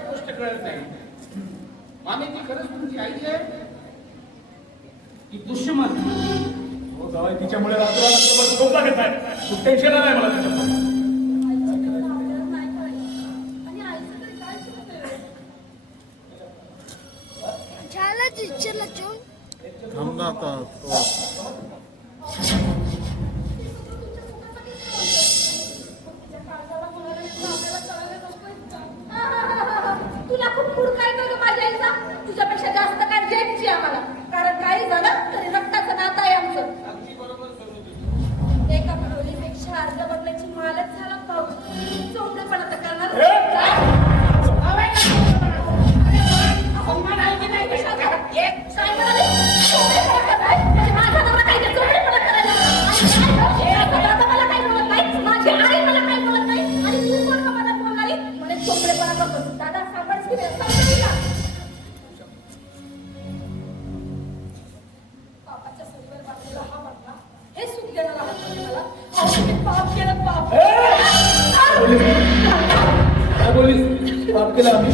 एक गोष्ट कळत नाही, मामी ती खरंच तुमची आई आहे की दुश्मन? हो जावई, तिच्यामुळे रात्र झोप लागत नाही. खूप टेन्शन आलंय मला त्याच्यामुळे. थांब ना आता. तुला खूप मूड काय करू माझ्या आईचा? तुझ्यापेक्षा जास्त काय जेटची आम्हाला, कारण काही झालं तरी रक्ताचं नातं आहे आमचं. एका मुलीपेक्षा अर्ध बदलाची मालच झाला भाऊ. चोंगडेपणा तर करणार पाप केलं आम्ही,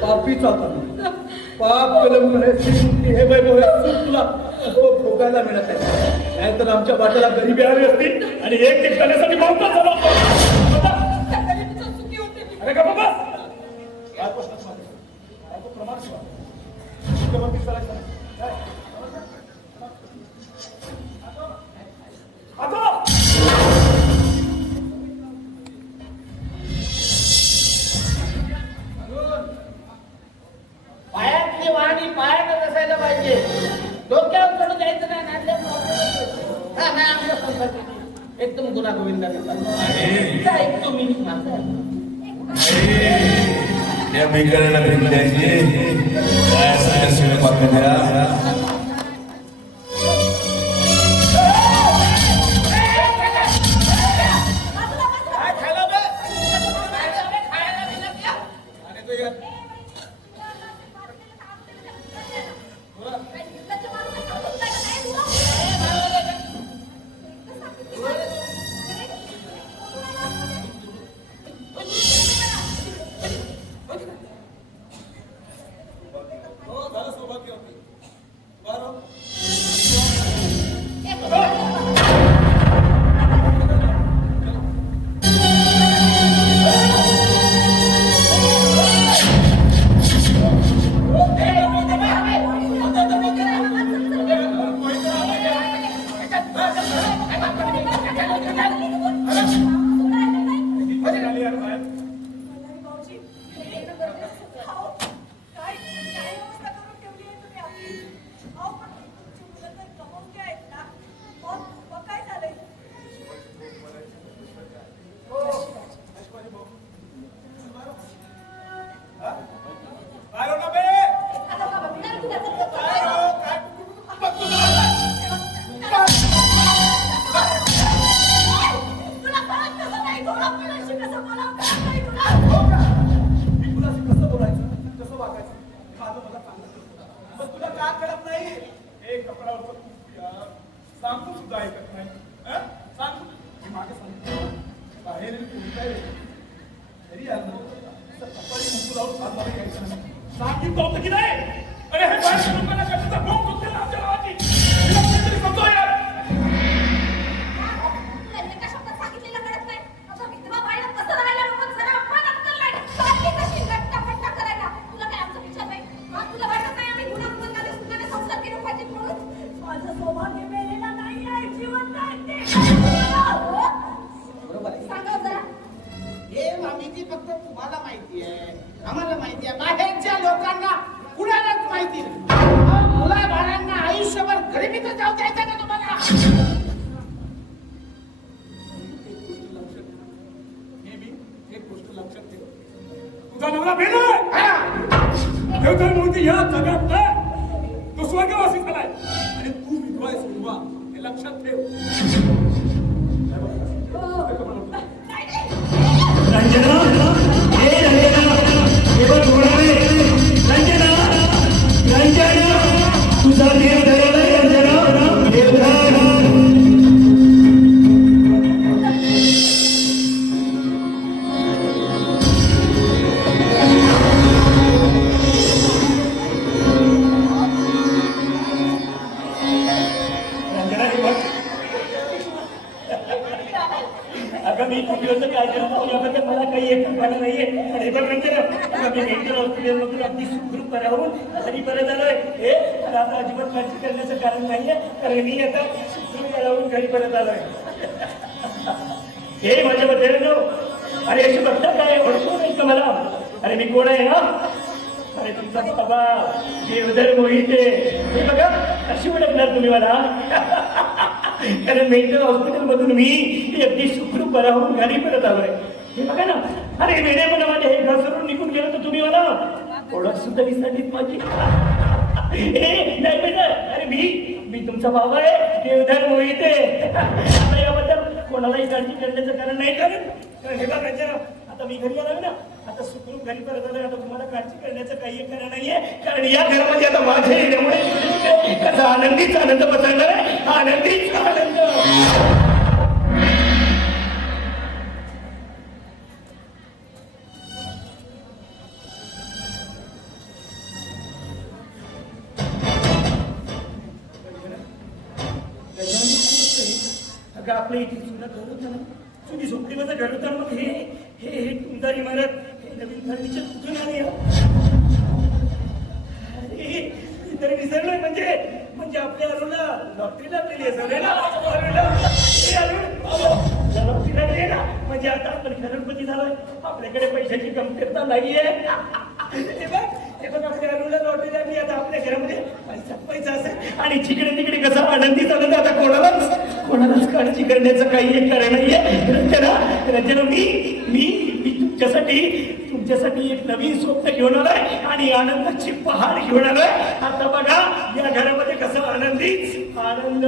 पापीच होता. पाप केलं म्हणून हे वैभव तुला भोगायला मिळत आहे. नाहीतर आमच्या वाट्याला गरीबी आली असती आणि एक करण्यासाठी मावता झाला. अरे का बाबा प्रमाण पायातली वाणी पायातच असायला पाहिजे, डोक्यावर चढून द्यायचं नाही. नाटल्या नाही आमच्या संसाराची एकदम गुन्हा गोविंदा तुम्ही त्या मेकरला भेट द्यायची काय असं बातम्या फक्त तुम्हाला माहिती आहे, आम्हाला माहिती आहे, बाहेरच्या लोकांना कुणालाच माहिती नाही. मुला बाळांना आयुष्यभर गरिबीत जाऊ द्यायचं का तुम्हाला? एक गोष्ट लक्षात ठेव, तुझा नवरा बेल मोदी या जगात तो स्वर्गवासी झालाय आणि तू विधवा आहेस. विधवा हे लक्षात ठेव. तुझा बराहून घरी परत आलोय. हे आता अजिबात काळजी करण्याचं कारण नाहीये, कारण मी आता सुखरूप बराहून घरी परत आलोय. हे माझ्या बद्दल अरे अशी बघता काय ओळखतो नाही का मला? अरे मी कोण आहे ना? अरे तुमचा बाबा देवधर मोहिते. हे बघा कशी ओळखणार तुम्ही मला? कारण मेंटल हॉस्पिटल मधून मी अगदी सुखरूप बरा होऊन घरी परत आलोय. हे बघा ना, अरे वेळेपणा माझ्या हे घर सोडून निघून गेलो तर तुम्ही मला ओळख सुद्धा विसरलीत माझी. नाही बेटा, अरे मी तुमचा बाबा आहे देवधर मोहिते. आता याबद्दल कोणालाही काळजी करण्याचं कारण नाही. कारण हे बघा जरा आता मी घरी आलोय ना, आता सुखरूप घरी परत आलोय. आता तुम्हाला काळजी करण्याचं काही कारण नाहीये, कारण या घरामध्ये आता माझ्या येण्यामुळे कसा आनंदीच आनंद पसरणार आहे. आनंदीच आनंद. अगं आपल्या इथे सुद्धा घर होतं ना, तुम्ही झोपडी माझं घर होतं ना, मग हे हे हे तुमचा इमारत हे नवीन फर्निचर कुठून आले? अरे तर विसरलोय. म्हणजे आपल्या अरुणला लॉटरी लागलेली आहे सगळ्याला. लॉटरी लागली आहे ना, म्हणजे आता आपण करोडपती झालोय. आपल्याकडे पैशाची कमतरता नाहीये. हे बघ आपल्या अरुणला लॉटरी लागली. आता आपल्या घरामध्ये पैसा असेल आणि जिकडे तिकडे कसं आनंदी चालत. आता कोणालाच काळजी करण्याचं काही एक कारण नाहीये. रंजना मी तुमच्यासाठी एक नवीन स्वप्न घेऊन आलोय आणि आनंदाची पहाड घेऊन आलोय. आता बघा या घरामध्ये कसं आनंदीच आनंद.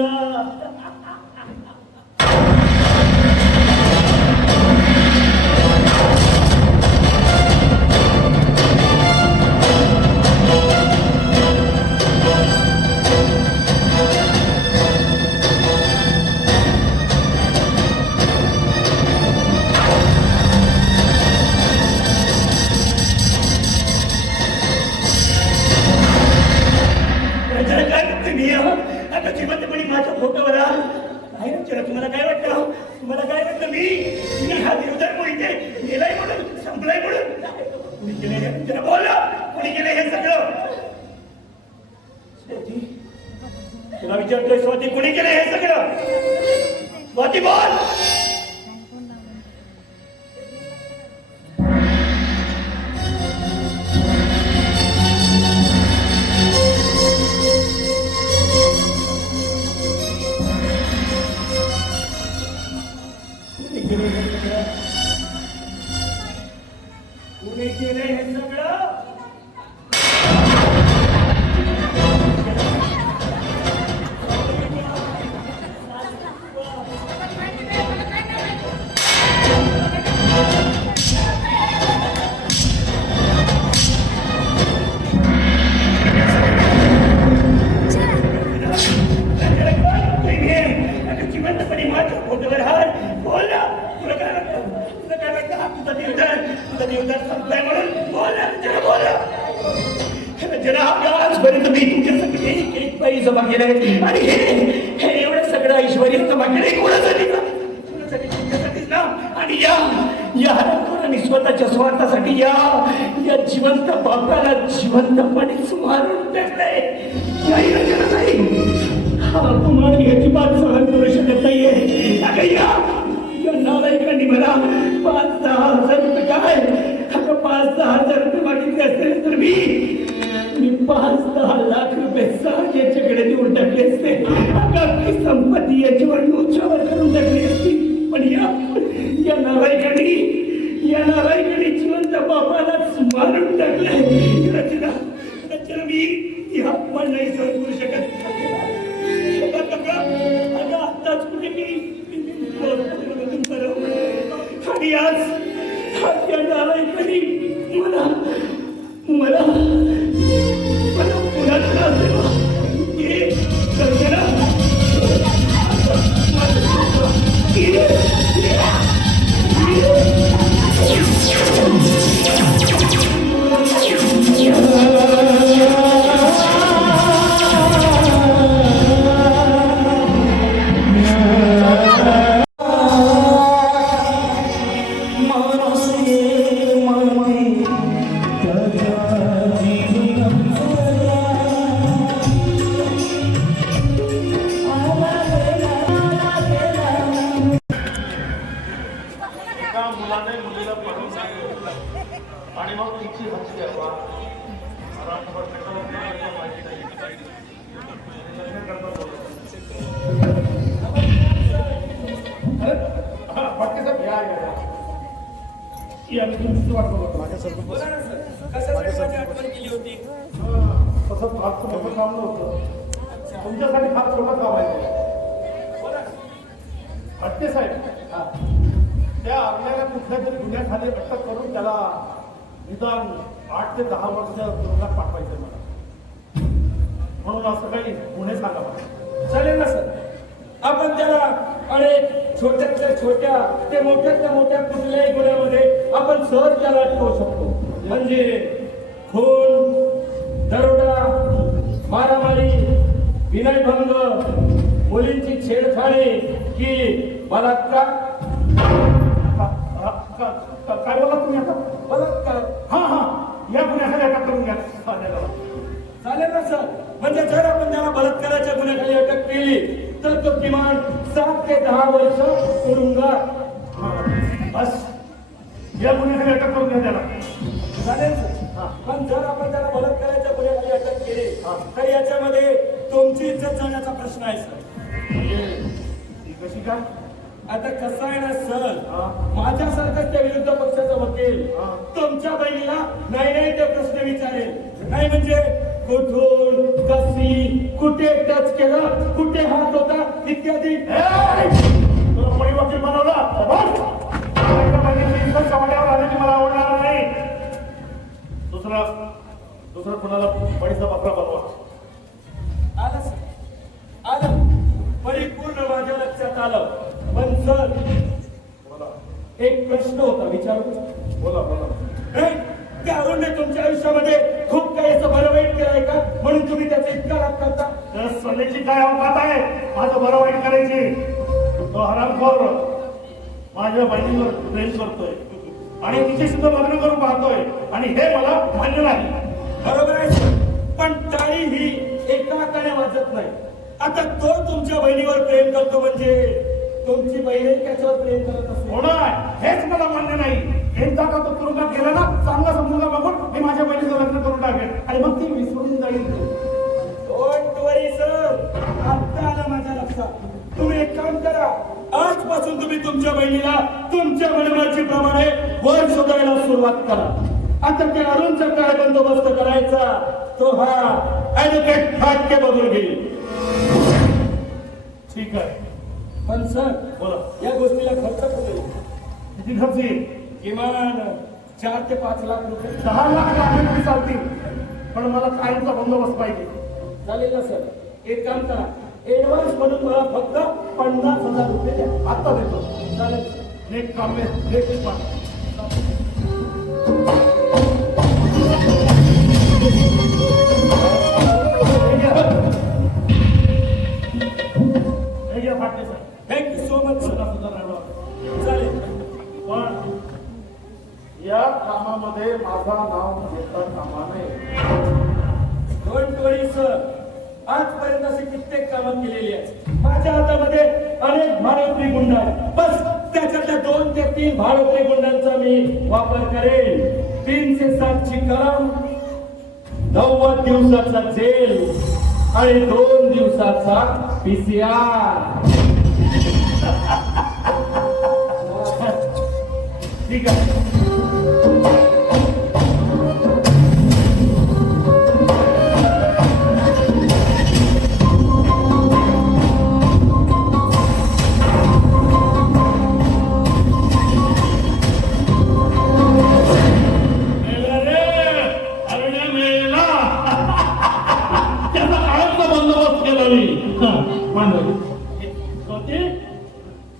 आता जिवंतपणी माझ्या फोटोवर नाही रंजना. तुम्हाला काय वाटतं? मी हा देवदार मोहिते गेलाय म्हणून, संपलाय म्हणून? कुणी केलंय हे रंजना? बोल, कुणी केलंय हे सगळं? तुला विचारतोय स्वाती, कुणी केलंय हे सगळं? स्वाती बोल. कुणी केलंय हे सगळं? जिवंतपणी माझ्या फोटोवर हार. बोल ना, तुला काय वाटतं? तुझा देवदार संपलाय म्हणून? बोल ना रंजना, बोल ना. रंजना, आजपर्यंत मी तुमच्यासाठी एक पैसे जमा केलाय आणि हे एवढं सगळं ऐश्वर्य जमा केलंय कोणासाठी? तुमच्यासाठीच ना. आणि या मी स्वतःच्या स्वार्थासाठी या जिवंत बापाला जिवंतपणेच मारून टाकलंय. नाही रंजना, नाही. हा तुम्हाला याची बात सहन करू शकत नाहीये. या नालायकांनी मला 5,000-10,000 रुपये काय 5,000-10,000 रुपये मागितले असते तर मी 5-10 लाख रुपये सहज याच्याकडे देऊन टाकले असते. आपली संपत्ती याच्यावर उच्चावर करून टाकली असती. पण या नालायकांनी जिवंत बापालाच मारून टाकले. रचना मी या पण नाही सहन करू शकत. अगं आत्ताच कुठे आणि आज या नालायकांनी मला पुन्हा त्रास दिला. हे रंजना बोला ना सर, कशासाठी माझी आठवण केली होती? तसं फार मोठं काम नव्हतं. तुमच्यासाठी फार छोटं काम आहे ते. बोला. हट्टे साहेब, त्या आपल्याला कुठल्या तरी गुन्ह्याखाली अटक करून त्याला निदान 8 ते 10 वर्ष तुरुंगात पाठवायचं मला. म्हणून असं काही गुन्हे सांगा मला. चालेल ना सर, आपण त्याला अनेक छोट्यातल्या छोट्या ते मोठ्यातल्या मोठ्या कुठल्याही गुन्ह्यामध्ये आपण सहज त्याला अटकवू शकतो. म्हणजे खून, दरोडा, मारामारी, विनयभंग, मुलींची छेडछाडी की बलात्कार. काय बोला तुम्ही आता? बलात्कार हा, या गुन्ह्याखाली अटक करून घ्या साध्याला. चालेल ना सर. म्हणजे जर आपण त्याला बलात्काराच्या गुन्ह्याखाली अटक केली तर तो किमान 7 ते 10 वर्ष तुरुंगात. बस या गुन्ह्याखाली अटक करून घ्या त्याला. चालेल सर. पण जर आपण त्याला बलात्काराच्या गुन्ह्याखाली अटक केली तर याच्यामध्ये तुमची इज्जत जाण्याचा प्रश्न आहे सर. ती कशी काय? आता कसं आहे ना सर, माझ्यासारखंच त्या विरुद्ध पक्षाचा वकील तुमच्या बहिणीला नाही ते प्रश्न विचारेल. नाही म्हणजे कुठून, कशी, कुठे टच केलं, कुठे हात होता इत्यादी. तुला कोणी वकील बनवला? समाजावर आल्याची मला आवडणार नाही. दुसरं कुणाला बळीचा बकरा बनवा. आलं सर, आलं. परिपूर्ण माझ्या लक्षात आलं. पण सर, बोला एक प्रश्न होता, विचारू? बोला. नाही, त्या अरुणने तुमच्या आयुष्यामध्ये खूप काही असं बरं वाईट केलंय का, म्हणून तुम्ही त्याचा इतका राग करता? त्या सोन्याची काय अवकात आहे माझं बरं वाईट करायची? तो हरामखोर माझ्या बहिणीवर प्रेम करतोय आणि तिचे सुद्धा लग्न करून पाहतोय आणि हे मला मान्य नाही. बरोबर आहे, पण टाळी ही एका हाताने वाजत नाही. आता तो तुमच्या बहिणीवर प्रेम करतो म्हणजे तुमची बहीण त्याच्यावर प्रेम करत असेल. होणार हेच मला मान्य नाही. एकदा का तो तुरुंगात गेला ना, चांगला मुलगा बघून मी माझ्या बहिणीचं लग्न करून टाकेन आणि मग ती विसरून जाईल. डोंट वरी सर, आता आलं माझ्या लक्षात. तुम्ही एक काम करा, आजपासून तुम्ही तुमच्या बहिणीला तुमच्या मनमाची प्रमाणे वर शोधायला सुरुवात करा. आता त्या अरुणचा काय बंदोबस्त करायचा तो हा ऍडव्होकेट फाटके बघून घेईल. ठीक आहे. पण सर, बोला. या गोष्टीला खर्च होईल. किती खर्च येईल? किमान 4 ते 5 लाख रुपये. 10 लाख लागले तरी चालतील, पण मला कायमचा बंदोबस्त पाहिजे. चालेल ना सर, एक काम करा, ऍडव्हान्स म्हणून मला फक्त 50,000 रुपये द्या. आत्ता देतो. चालेल. नेट काम नेट हे घ्या फाटले sir. Thank you so much sir. चालेल. पण या कामामध्ये माझा नाव घेता कामा नये. डोंट वरी सर, आजपर्यंत अशी कित्येक कामं केलेली आहेत. माझ्या हातामध्ये अनेक भाडोत्री गुंड आहेत. बस त्याच्यातल्या 2 ते 3 भाडोत्री गुंडांचा मी वापर करेन. 307 ची कलम, 90 दिवसाचा जेल आणि 2 दिवसाचा PCR. ठीक आहे.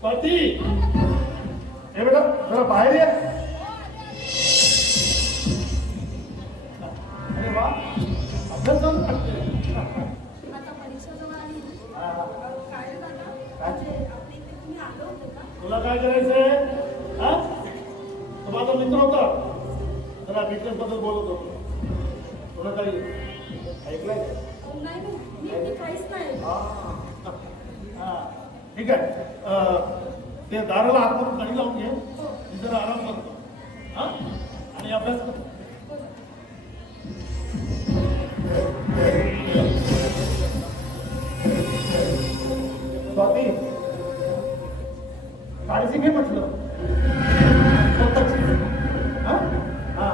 स्वाती, हे बेटा जरा बाहेर ये. अरे वा, अभ्यास चालू करते. आता परीक्षा जवळ आली ना. काय रे दादा? म्हणजे आपल्या इथे तुम्ही आलो होते का? तुला काय करायचंय? हा, तो माझा मित्र होता, जरा बिझनेस बद्दल बोलत होतो. तुला काही ऐकलंय? नाही मी काहीच नाही. हा, ठीक आहे. ते दाराला हात करून कडी लावून घे. मी जरा आराम करतो. हा, आणि अभ्यास करतो. स्वाती, काळजी घे म्हटलं स्वतःची. हा,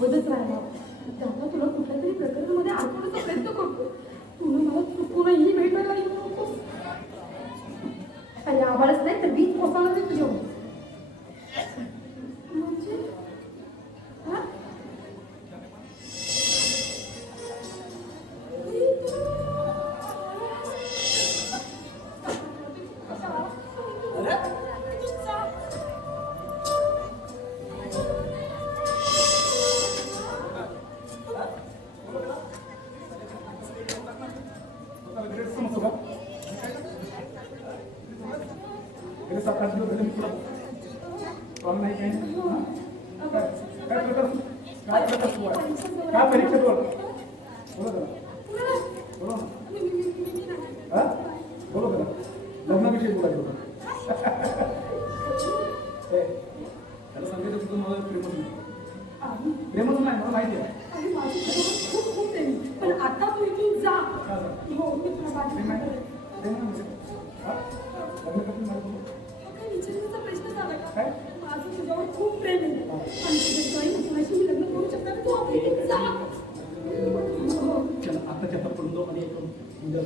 सावधच राहायला त्यामुळे तुला कुठल्या तरी प्रकरणामध्ये अडकवण्याचा प्रयत्न करतो. तुला मला चुकूनही भेटायला येऊ नकोस. अरे आवाज नाही तर वीज कोसळणार नाही तुझ्यावर. म्हणजे हा? काय परीक्षा बोल बोला बोला ना बोलो का लग्नाविषयी बोलायचं होतं. त्याला सांगायचं तुझं मला प्रेमच नाही मला माहिती आहे. आणि माझं तुझ्यावर खूप खूप प्रेम आहे. पण आता तू इथून जा. का जा? हो मी तुला बाजू प्रेम आहे? प्रेम आहे म्हणजे? हा? लग्न करून मला बोलू. काही विचारण्याचा प्रश्न झाला का? काय? माझं तुझ्यावर खूप प्रेम आहे. आणि तुझ्या जॉईन कुणाशी मी लग्न करू शकणार तू आपली इथून जा. हो. चला आताच्या आता पडून जाऊ आणि एक उद्या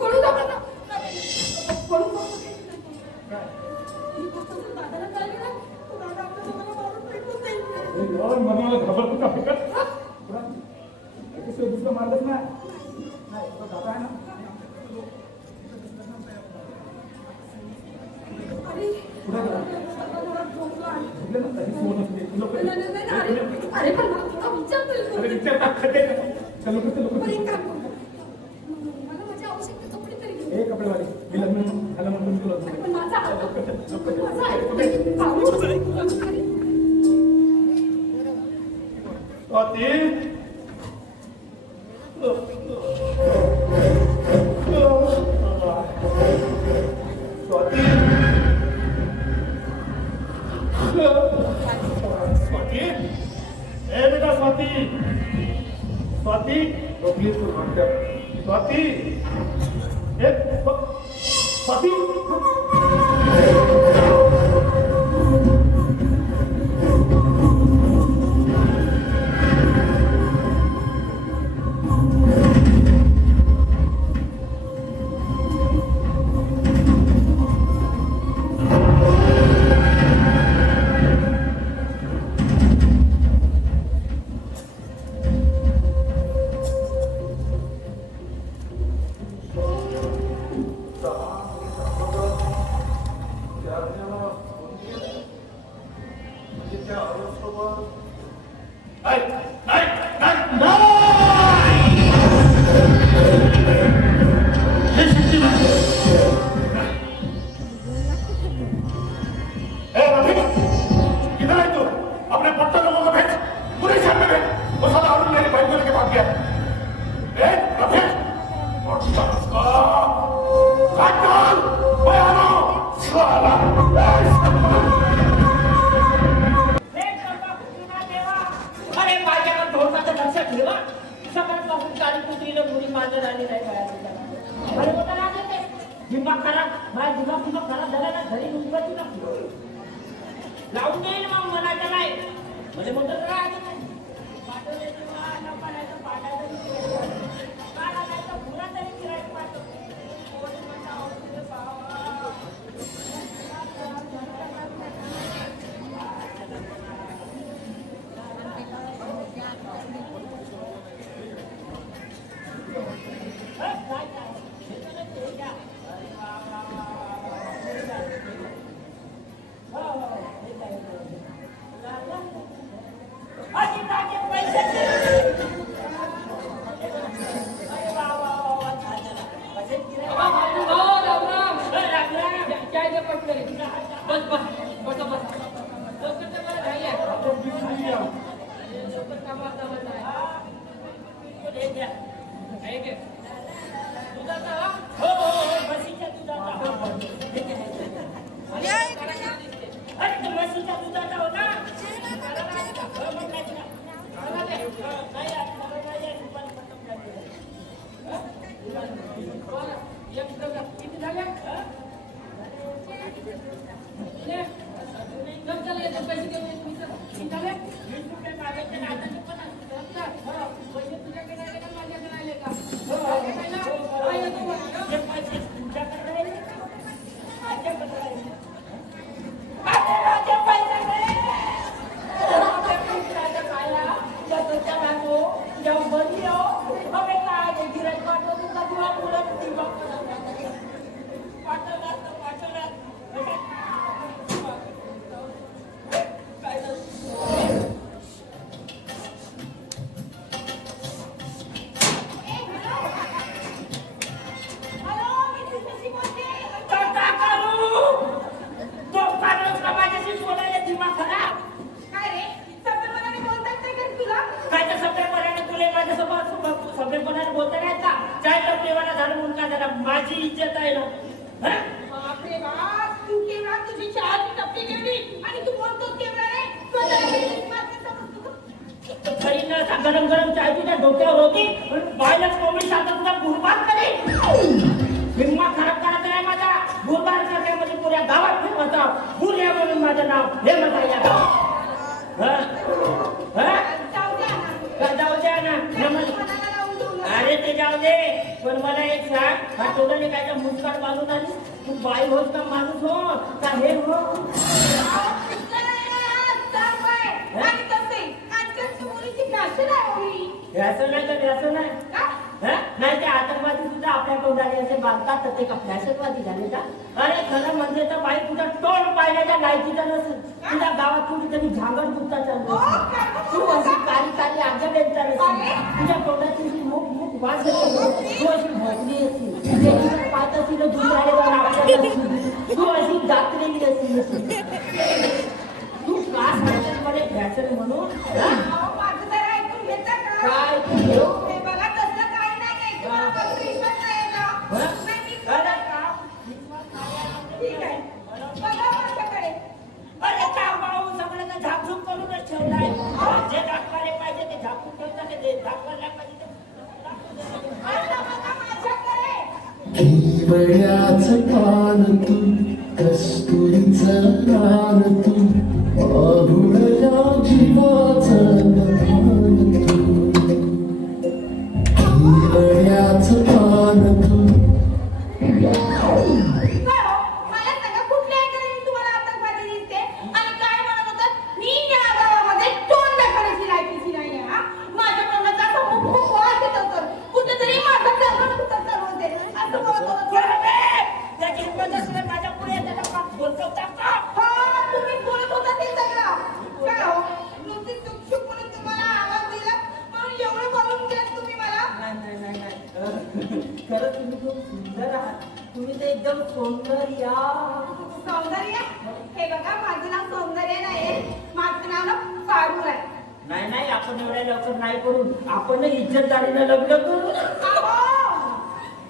पळून जा मला. पळून जा. काय? ही गोष्ट जर दादाला कळली ना, तर दादा आपल्या दोघांना मारून फेकून देईल. मला घाबरतो का फिकत दुसरं मारलंच नाही तो दादा आहे ना. अरे पुढे गेला. घरात झोपला आहे. झोपले ना तरी सोड नसते. अरे पण मला थोडा विचार तरी अरे कर. विचार टाकते चल लोक बरं, एक काम कर. मला माझी आवश्यकता कपडे तरी घे. हे कपडेवाले मी लग्न झालं म्हणून तुला पण माझा माझा आहे. आवडत आहे. स्वाती स्वाती स्वाती ए बेटा स्वाती स्वाती प्लीज तू म्हणते स्वाती ए स्वाती अरे माझ्याकडे धोरणाचं लक्षात ठेवा. सकाळपासून काळी कुत्रीला मुली माझं आली नाही बाळा. अरे मोठा राग येते. दिमाग खराब माझा दिमाग खराब झाला ना घरी मुंबईची ना लावून देईल मग मनाच्या नाही म्हणजे मोठं राग नाही. पाठवण्याची पाठायचं काढा नाही तर पुरा तरी फिरायचं पाठव. पैसे माझी इज्जत आहे ना हा? बापरे बाप, तू केवढा तुझी चहाची टपरी केली आणि तू बोलतोस केवढा रे? स्वतःला किती मात्र समजतो का? तरी ना असा गरम गरम चाय तुझ्या डोक्यावर होती पण बायलाच कोंबडी साधा तुझा बुरबाद करे निम्मा खराब करायचा नाही माझा बुरबाद करण्यामध्ये पुऱ्या गावात फेम होता बुऱ्या म्हणून माझं नाव फेमस आहे या गावात हा? हा? जाऊ द्या ना. का जाऊ द्या ना मनाला लावून देऊ नका. अरे ते जाऊ दे पण मला एक सांग हा टोलाने काय त्या मुस्काट बांधून आली तू बाई होस का माणूस हो का हे हो आणि कसे आजकालची मुलीची फॅशन आहे होई. व्यासन नाही तर व्यासन नाही का? हा? नाही ते आतंकवादी सुद्धा आपल्या तोंडाने असे बांधतात तर ते का फॅशनवादी झाले का अरे खरं म्हणजे तर बाई तुझा तोंड पाहिल्याच्या लायकीचा नसेल तुझ्या गावात कुठेतरी झांगड दुखता चालू तू अशी काळी काळी आज्ञा बेंचा नसेल तुझ्या तोंडाची जी मुख मुख वास येते तू अशी भोगली असतील त्याची पाहत असतील दुसऱ्याने जाऊन आपल्याला असतील तू अशी गातलेली असतील तू का सांगतेस मला फॅशन म्हणून हा? अहो, माझं जरा ऐकून घेता का? काय तू घेऊ? हे बघा, तसलं काही नाहीये. तुम्हाला फक्त विश्वास नाहीये का? हा? नाही, मी खरं का? ठीक आहे. बघा माझ्याकडे. अरे का भाऊ सगळ्यांना झाकझूक करूनच ठेवलाय जे दाखवायला पाहिजे ते झाकून ठेवतात ते दाखवायला पाहिजे ते आता बघा माझ्याकडे. केवळ्याचं पान तू कस्तुरीचं प्राण तू आहुडल्या जीवाचं भान तू केवळ्याचं पान तू काय हो? मला सांगा, कुठल्या अँगलने मी तुम्हाला आतंकवादी दिसते? आणि काय म्हणत होतात? मी या गावामध्ये तोंड दाखवण्याची लायकीची नाहीये, हा? माझ्या तोंडाचा असा खूप वास येत असेल. कुठेतरी माझं जगण कुठं चालू असेल. असं बोलत होतात. त्याची हिंमत असल्यास माझ्या पुढे त्याला का बोलवता का हा, तुम्ही बोलत होता ते सगळं. काय हो? नुसती चुकचुक म्हणून तुम्हाला आवाज दिला म्हणून एवढं बोलून गेलात तुम्ही मला? नाही खरं तुम्ही खूप सुंदर आहात तुम्ही तर एकदम सौंदर्य सौंदर्य? हे बघा, माझं नाव सौंदर्य नाहीये. माझं नाव ना पारुल आहे. नाही आपण एवढ्या लवकर नाही करून आपण इज्जतदारीनं लग्न करू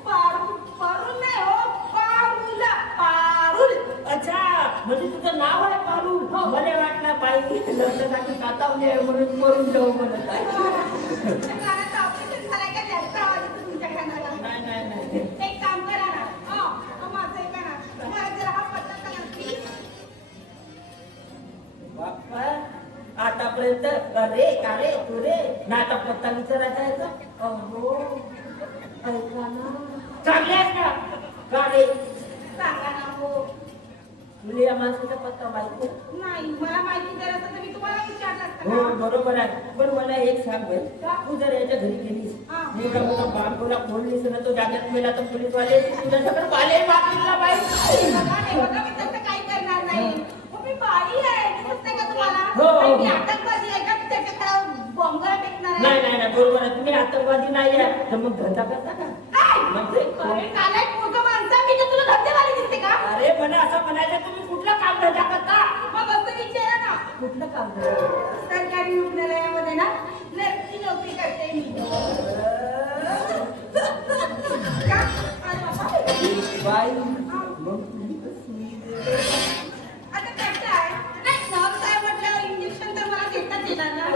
पारुल नाही हो, पारुल. पारुल. अच्छा म्हणजे तुझं नाव आहे पारू मला वाटलं बाई लग्नासाठी कातावली आहे म्हणून मरून जाऊ म्हणत आहे घराचं ऑपरेशन झालंय का? जास्त आवाज येतो तुमच्या कानाला. नाही एक काम करा ना. माझं ऐका ना. मला जरा हा पत्ता सांगा, please. बाप्पा आतापर्यंत अरे का रे तू रे ना आता पत्ता विचारायचा आहे का अहो ऐका ना चांगले आहेत का रे सांगा ना हो. तुला या माणसाचा पत्ता माहिती नाही, मला माहिती जर असेल तर मी तुम्हाला विचारलं असतं हो का? बरोबर आहे पण मला एक सांग बाई तू जर याच्या घरी गेलीस हा. मोठा मोठा बांबोला फोडलीस ना तो जाग्यात मेला तर पोलीसवाले तुझ्या सगळं पाले मागतील बाई बघा, मी तसं काही करणार नाही. हो, मी बाई आहे. दिसत नाही का तुम्हाला? हो. आणि मी आतंकवादी आहे का? त्याच्या बॉम्बला फेकणार आहे? नाही बरोबर आहे तुम्ही आतंकवादी नाही आहे तर मग धंदा करता का म्हणजे अरे, नालायक मूर्ख माणसा, मी तर तुला धंदेवाली दिसते का? अरे मला असं म्हणायचं तुम्ही कुठलं काम धंदा करता मग असं विचारा ना. कुठलं काम धंदा सरकारी रुग्णालयामध्ये ना नर्सची नोकरी करते मी. का? अरे बाबा. बाई मग तुम्ही तर सुई दे. आता कसं आहे? नाही, नर्स आहे म्हटल्यावर इंजेक्शन तर मला देताच येणार ना.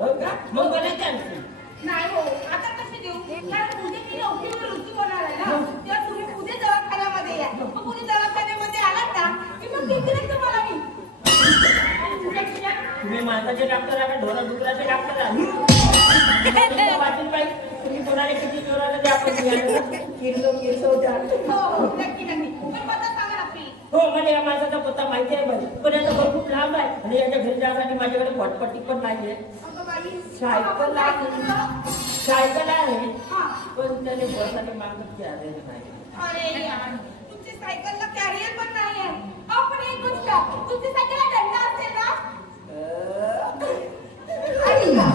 हो का मग मला कॅन्सल नाही हो, आता कशी देऊ? कारण उद्या मी नोकरीवर रुजू होणार आहे ना. तेव्हा तुम्ही उद्या दवाखान्यामध्ये या. मग तुम्ही दवाखान्यामध्ये आलात ना की मग देते नाही तुम्हाला मी. इंजेक्शन. तुम्ही माणसाचे डॉक्टर आहे का ढोरा डुकराचे डॉक्टर आहे वाचून पाहिजे तुम्ही कोणाला किती जोराला द्या आपण किरसो द्या हो, नक्की. पण पत्ता सांगा ना प्लीज. हो मला या माणसाचा पत्ता माहिती आहे बाई पण याचा घर खूप लांब आहे आणि याच्या घरी जाण्यासाठी माझ्याकडे फटपट्टी पण नाहीये अगं बाई. सायकल आहे सायकल आहे हा. पण त्याने बसाने मागत कॅरेज नाही अरे यार, तुमची सायकलला कॅरियर पण नाहीये. अहो, पण एक गोष्ट, तुमची सायकलला दंड असेल ना? आई गं.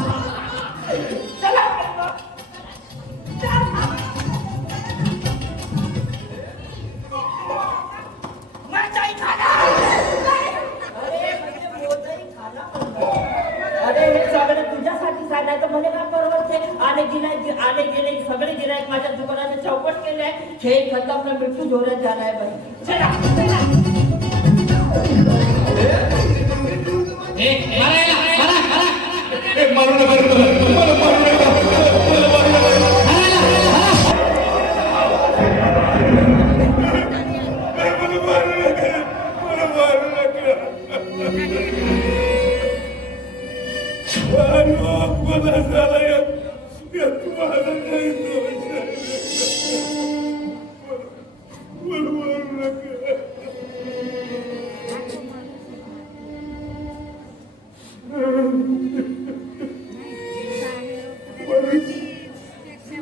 चला मग. माझाही खाना अरे म्हणजे मोठंही खाना पण नाही. अरे हे सगळं तुझ्यासाठी सांगायचं म्हणे का परवडते आणि आले गेले सगळे गिरायक माझ्या दुकानाचे चौपट केले. खेळ खतम न मिठू जोरात झालाय बाई. चला चला.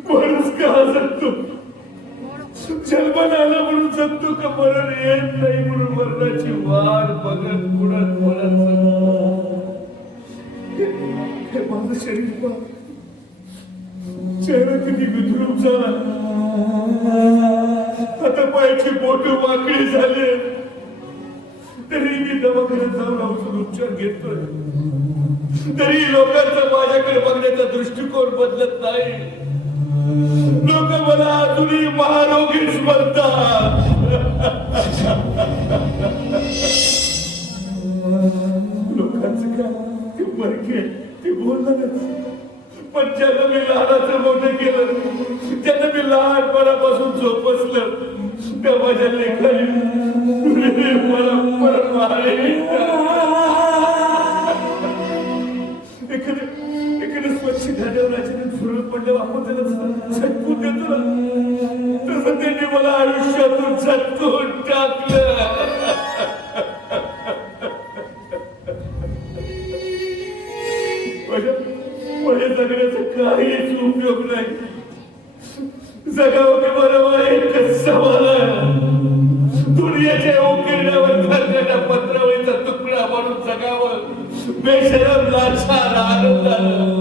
माणूस का जगतो? जन्माला आला म्हणून जगतो का मरण येत नाही म्हणून मरणाची वाट बघत पुढत हे माझं शरीर पहा. चेहरा किती विद्रूप झाला. आता पायाची बोट वाकडी झाले तरी मी दवाखान्यात जाऊन औषध उपचार घेतोय. तरी लोकांचा माझ्याकडे बघण्याचा दृष्टिकोन बदलत नाही. लोक मला अजूनही महारोगीच म्हणतात. लोकांचं काय ते बरके ते बोलणारच. पण ज्यानं मी लहानाचं मोठं केलं, ज्यानं मी लहानपणापासून जोपासलं, त्या माझ्या लेखाने मला परत मारले. एखादं स्वच्छ घाण्यावर सुरत पडल्यावर आपण त्याला झटकून देतो ना, तसं त्यांनी मला आयुष्यातून झटकून टाकलं. माझ्या जगण्याचा काहीच उपयोग नाही. जगावं की बरोबर एकच सवाल आहे. दुनियेच्या उकिरड्यावर घरगटा पत्रावळीचा तुकडा म्हणून जगावं बेशरम लाचार आनंदानं,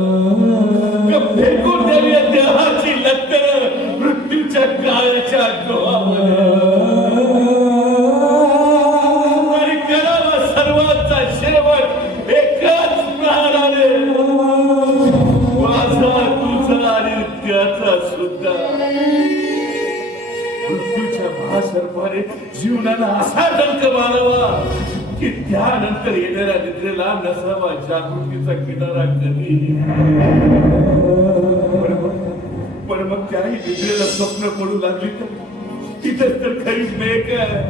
फेकून द्यावी देहाची लत्तर मृत्यूच्या काळाच्या डोहामध्ये आणि करावा सर्वांचा शेवट एकाच प्राणाने, माझा तुझा आणि त्याचा सुद्धा. मृत्यूच्या महासर्पाने जीवनाला असा डंक मारावा की त्यानंतर येणाऱ्या निद्रेला नसावा जागृतीचा किनारा कधी. पण मग त्याही निद्रेला स्वप्न पडू लागली तर तिथेच तर खरीच मेक आहे.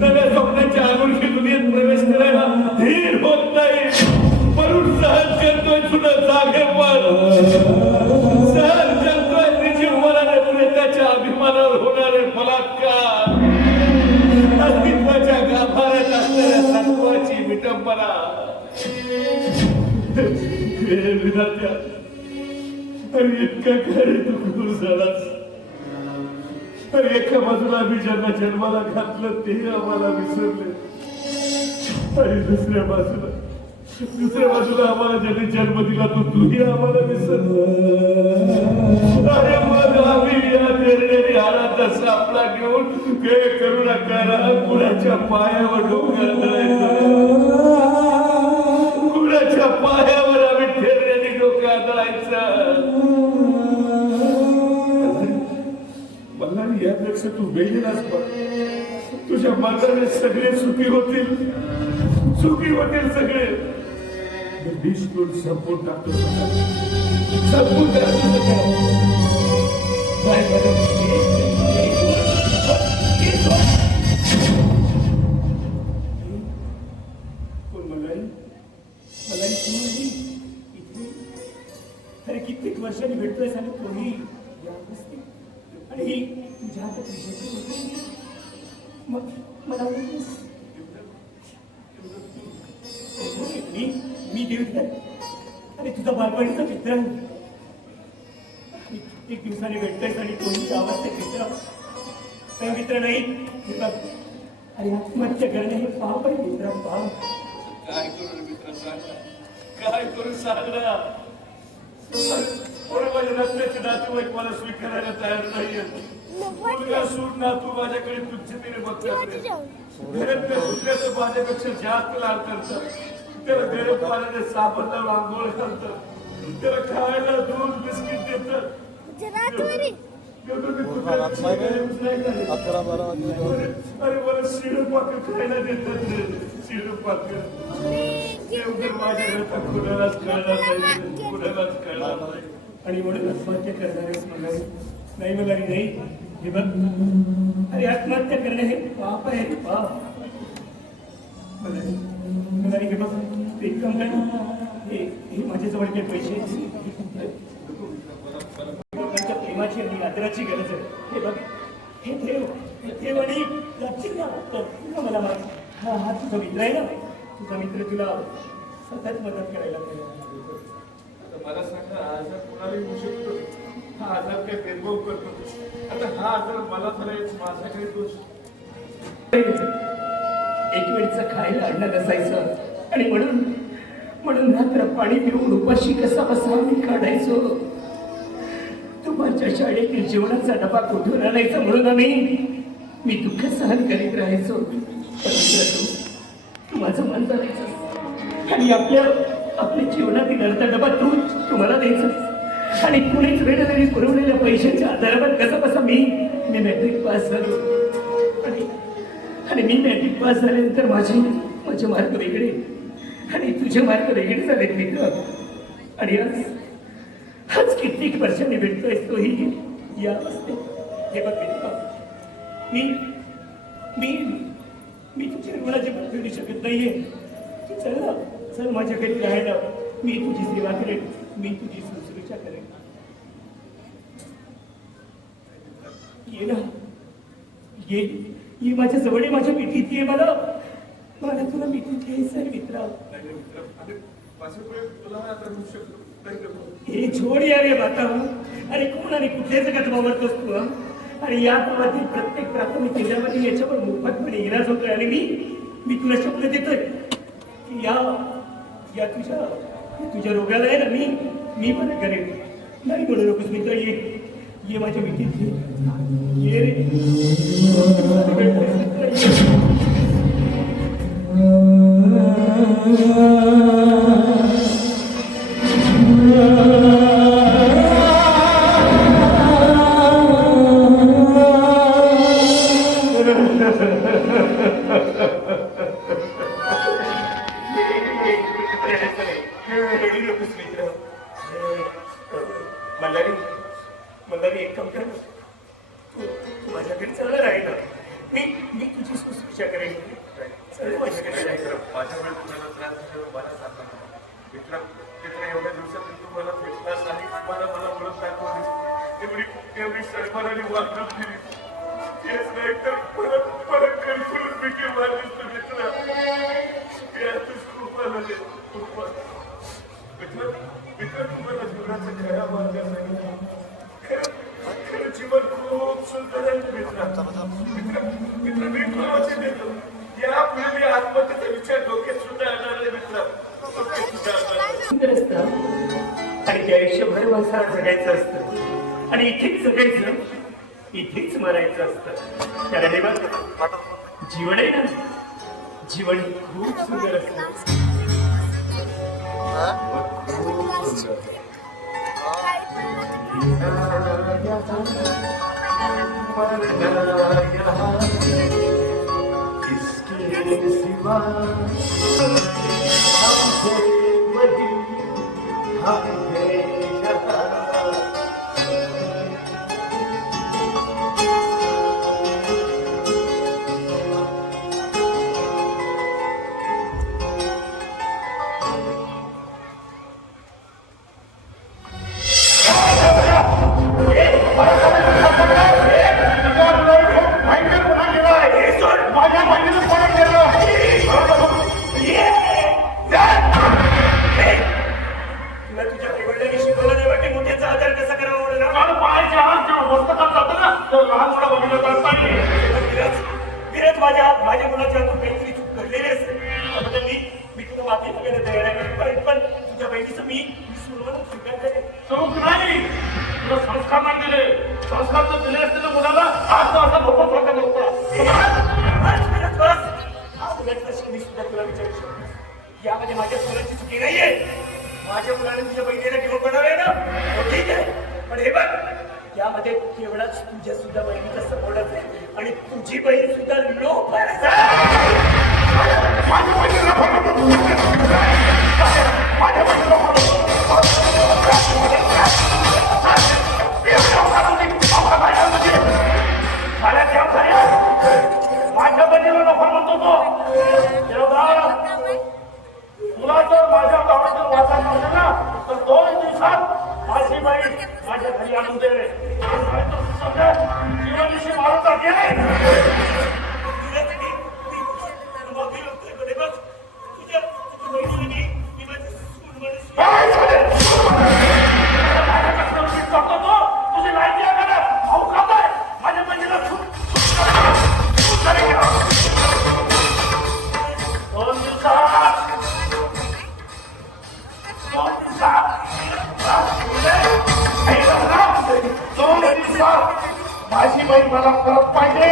नव्या स्वप्नाच्या अनोळखी दुनियेत प्रवेश करायला धीर होत नाही. म्हणून सहन करतोय सुद्धा जागेपण, सहन करतोय निर्जीव मनाने पुढे त्याच्या अभिमानावर होणारे बलात्कार, अस्तित्वाच्या गाभाऱ्यात असणाऱ्या सत्वाची विटंबना. विधात्या आणि इतका खरे तू दूर झालास. तर एका बाजूला आम्ही ज्यांना जन्माला घातलं तेही आम्हाला विसरले आणि दुसऱ्या बाजूला आम्हाला ज्यांनी जन्म दिला तो तूही आम्हाला विसरला. अरे मग आम्ही या तेरण्याने हाराचा सापळा घेऊन काय करू नका. कुणाच्या पायावर डोकं आदळायचं, कुणाच्या पायावर आम्ही तेरण्याने डोकं आदळायचं. मला यापेक्षा तू वेगळाच बघ. तुझ्या मनाने सगळे सुखी होतील सगळे. डिस्टून संपून टाकतो संपून टाकतो. अरे कित्येक वर्षांनी भेटतोय आणि कोणी आणि ही तुझ्या हातात मग मला मी देवता आणि तुझा बालपणीचा मित्र. कित्येक दिवसांनी भेटतोय आणि कोणी गावाचे मित्र काही मित्र नाही. अरे आत्महत्या करणे हे पाप आहे मित्र, पाप. काय करू मित्र सांगा, काय करू सांगा. माझ्या रक्ताचे नातेवाईक मला स्वीकारायला तयार नाहीये. मुलगा सूट ना तू माझ्याकडे तुच्छतेने बघतात. घरातल्या कुत्र्याचं माझ्यापेक्षा जास्त लाड करतात. त्याला गरम पाण्याने साबण लावून आंघोळ घालतात. त्याला खायला दूध बिस्किट देतात. अकरा बारा वाजले अरे मला शिडपाक खायला देतात रे. शिडपाक एवढं माझ्या घरात कुणालाच कळणार नाही, कुणालाच कळणार नाही. आणि म्हणून आत्महत्या करणारेच म्हणाले नाही म्हणाली नाही. हे बघ, अरे आत्महत्या करणे हे पाप आहे, पाप. म्हणाली हे बघ, एक काम कर, हे माझ्याजवळ काही पैसे लोकांच्या प्रेमाची आणि आदराची गरज आहे. हे बघ, हे ठेव आणि लक्षित ना तुला मला हा हा तुझा मित्र आहे ना, तुझा मित्र तुला सतत मदत करायला पाहिजे. मला सांगा, हा आजार कुणाला येऊ शकतो? हा आजार काय भेदभाव करतो? आता हा आजार मला झालाय, माझा काही दोष? एक वेळचं खायला अन्न नसायचं आणि म्हणून रात्र पाणी पिऊन उपाशी कसा बसा मी काढायचो. दुपारच्या शाळेतील जेवणाचा डबा कुठून आणायचा म्हणून मी दुःख सहन करीत राहायचो. तू माझं मन जाणायचं आणि आपल्या जीवनातील अर्धा डबा तू मला द्यायचं आणि कुणीच वेळेला पुरवलेल्या पैशाच्या आधारावर कसा मी मॅट्रिक पास झालो. आणि मी मॅट्रिक पास झाल्यानंतर माझे मार्क वेगळे आणि तुझे मार्क वेगळे झालेत मित्र. आणि आज कित्येक वर्षांनी भेटतोय तोही या अवस्थेत. हे बघ मित्र, मी तुझ्या रुग्णाची पण फेडू शकत नाहीये. चल माझ्या घरी राहायला. मी तुझी सेवा करेन, मी तुझी शुश्रूषा करेन. ये ना, ये माझ्या जवळ आहे, माझ्या मिठीत ये. मला तुला मिठीत घ्यायचं आहे मित्रा. हे छोड या रे बाता. अरे कोण आणि कुठल्या जगात वावरतोस तू? आणि या गावातील प्रत्येक प्राथमिक केंद्रामध्ये याच्यावर मोफतपणे इलाज होतोय. आणि मी तुला शब्द देतोय की या तुझ्या रोगाला आहे ना मी बरं करेन. नाही म्हणू नकोस मित्र, ये माझ्या मिठीत ये रे. मल्हारी एक काम कर, तू माझ्याकडे चालला राहिला. मी तुझी शुश्रूषा करेन. माझ्याकडे राहिला. माझ्यामुळे तुम्हाला त्रास झाल्यावर मला सांगा मित्र. एवढ्या दिवसात तू मला भेटलास आणि मला ओळख दाखवलीस. एवढी सरमाराने वागणूक दिली. तेच नाही तर परत कणखून मिठी मारलीस तू मित्र. यातच खूप आलं रे, खूप आलं. मित्र तुम्हाला जीवनाचा खरा मार्ग सांगितला. खरं जीवन खूप सुंदर आहे मित्र. मी तुला देतो. यापुढे मी आत्महत्येचा विचार डोक्यात सुद्धा येणार नाही मित्र. सुंदर असतं आणि ते आयुष्यभर माणसाला जगायचं असतं आणि इथेच जगायचं, इथेच मरायचं असतं. कारण हे बघ, जीवन आहे ना, जीवन खूप सुंदर असतं. इसके सिवा हमसे वही हमसे जहाँ. माझ्या मुलाच्या हातून काहीतरी चूक घडलेली असेल त्याबद्दल मी तुला माफी मागायला तयार आहे. पण तुझ्या बहिणीचं मी सुरुवात स्वीकार करेन. चूक नाही, तुला संस्कार नाही दिले. संस्कार जर दिले असते तर मुलाला आज तो असा भोपा फरका नव्हता. मी सुद्धा तुला विचारू शकतो. यामध्ये माझ्या स्वराची चुकी नाहीये. माझ्या मुलाने तुझ्या बहिणीला घेऊन बनवलंय ना हो ठीक आहे पण हे बघ यामध्ये केवळच तुझ्या सुद्धा बहिणीचा सपोर्टच आहे आणि तुझी बहीण सुद्धा लोक माझ्या बहिणीला नको म्हणतो तो तुला जर माझ्या गावातून वाचा नव्हतं ना तर 2 दिवसात माझी बहीण माझ्या घरी आणून दे जीवनाशी मारून टाकेल तुझी लायकी आहे का भाऊ खाताय माझ्या बहिणीला 2 दिवसात माझी बहीण मला परत पाहिजे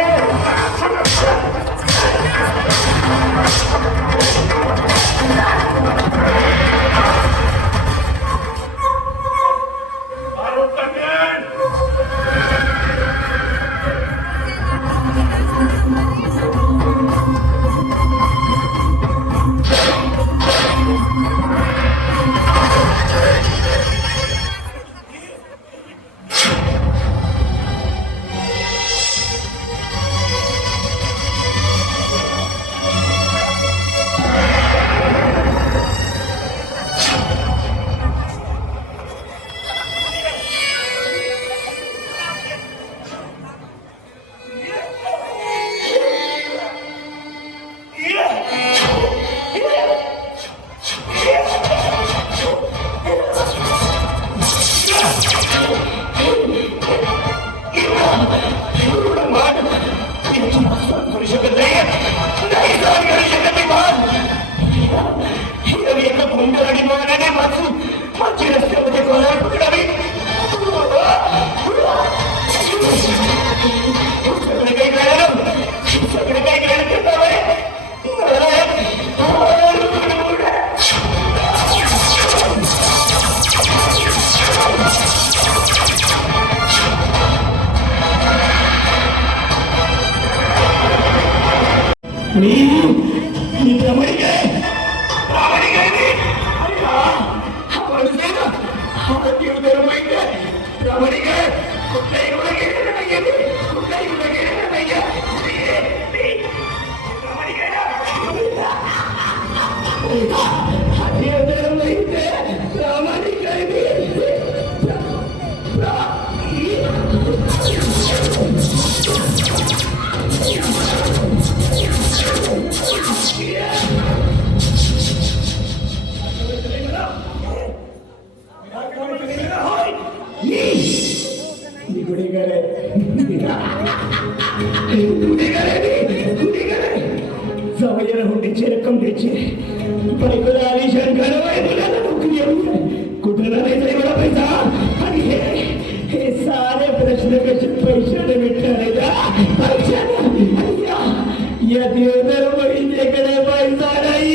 रक्कम द्यायची बायकोला आलिशान घर मुलाला नोकरी कुठे नाही मला पैसा आणि हे सारे प्रश्न कसे पैशाने भेटणार या देवदार बहिणीकडे पैसा नाही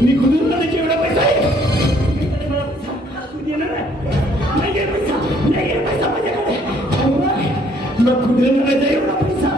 मी कुठून मला जेवढा पैसा आहे पैसा माझ्याकडे मग कुठे मला एवढा पैसा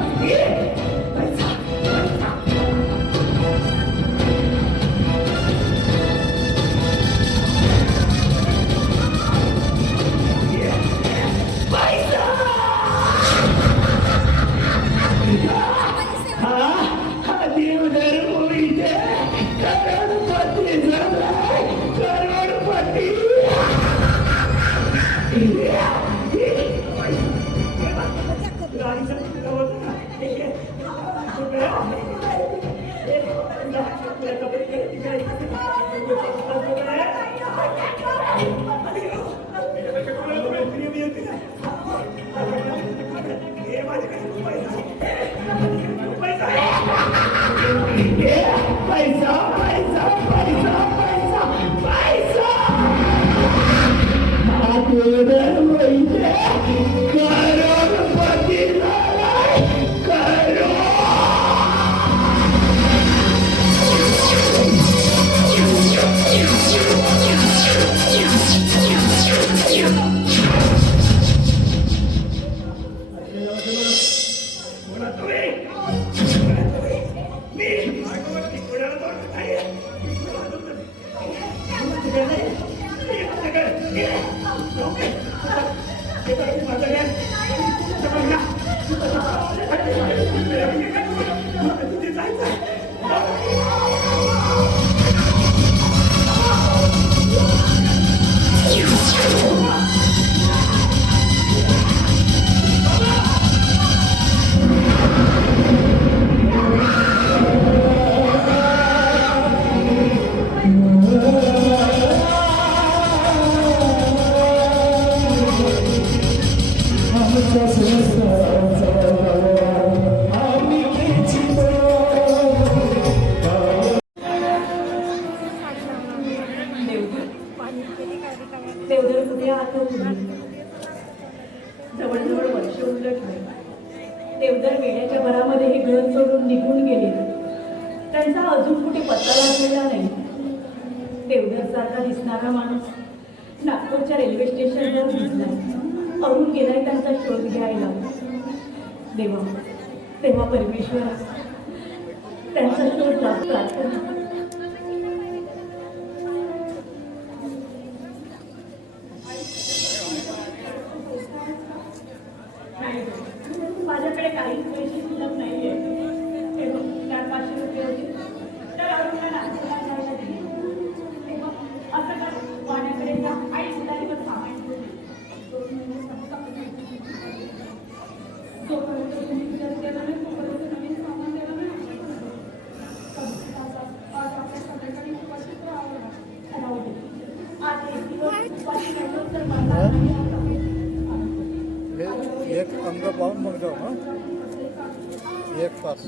पैसा पैसा पैसा पैसा पैसा करोडपती झालाय करोड आमच्या संसाराचा आम्ही घेतलो. देवधर कुठे आहात हो तुम्ही? जवळजवळ वर्ष उलटले. देवधर वेड्याच्या भरामध्ये हे घर सोडून निघून गेले. त्यांचा अजून कुठे पत्ता लागलेला नाही. देवधर सारखा दिसणारा माणूस नागपूरच्या रेल्वे स्टेशनवर दिसलाय. अरुण गेलाय त्यांचा शोध घ्यायला. देवा तेव्हा परमेश्वर त्यांचा शोध लाभ प्रार्थना. माझ्याकडे काहीच पैसे शिल्लक नाहीये. हे बघ, 400-500 रुपये होते तर अरुणला नागपूरला जायला दिले. हे बघ, असं कर, वाण्याकडे जा आणि उधारीवर सामान घेऊन ये. जोपर्यंत तुम्ही विचार केला नाही तोपर्यंत नवीन सामान द्यायला नाही. आज आपल्या सगळ्यांकडे उपस्थित राहू दे. आज एक दिवस उपाशी राहिलो तर मला एक अंग पाहून मग जाऊ. 1 तास.